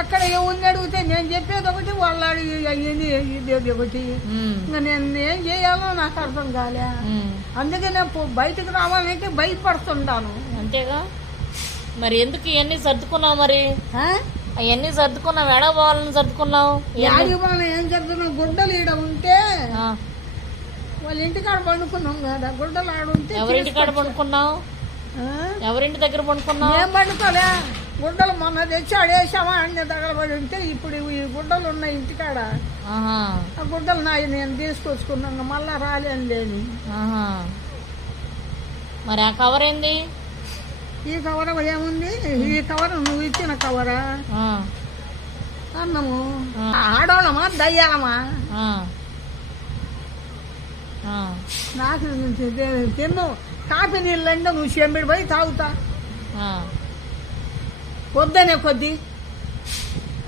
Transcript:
ఎక్కడ ఏముంది అడిగితే నేను చెప్పేది ఒకటి, వాళ్ళు అడిగి అయ్యింది ఇది ఒకటి. ఇంకా నేను ఏం చేయాలో నాకు అర్థం కాలే. అందుకే నేను బయటకు రావాలంటే భయపడుతుంటాను. అంతేగా మరి ఎందుకు ఇవన్నీ సర్దుకున్నావు? మరి అవన్నీ సర్దుకున్నావు, ఎడ పోవాలని సర్దుకున్నావు? ఏం సర్దుకున్నావు? గుడ్డలు ఈడ ఉంటే వాళ్ళ ఇంటికాడ పండుకున్నాం కదా, గుడ్డలు ఆడుంటే. ఎవరింటికాడ పండుకున్నావు? ఎవరింటి దగ్గర పండుకున్నావు? ఏం పండుకోలే, గుడ్డలు మొన్న తెచ్చి ఆడేసామా అన్ని తగలబడి ఉంటే ఇప్పుడు ఈ గుడ్డలు ఉన్నాయి ఇంటికాడ. ఆ గుడ్డలు నేను తీసుకొచ్చుకున్నాను, మళ్ళా రాలేను లేని. మరి ఆ కవర్ ఏంది? ఈ కవర్ ఏముంది? ఈ కవర్ నువ్వు ఇచ్చిన కవరా? అన్నము ఆడోళ్ళమా దయ్యాలమా? నాకు తిన్ను కాఫీ నీళ్ళు అంటే నువ్వు చెంబిడి పోయి తాగుతా. వద్దనే కొద్ది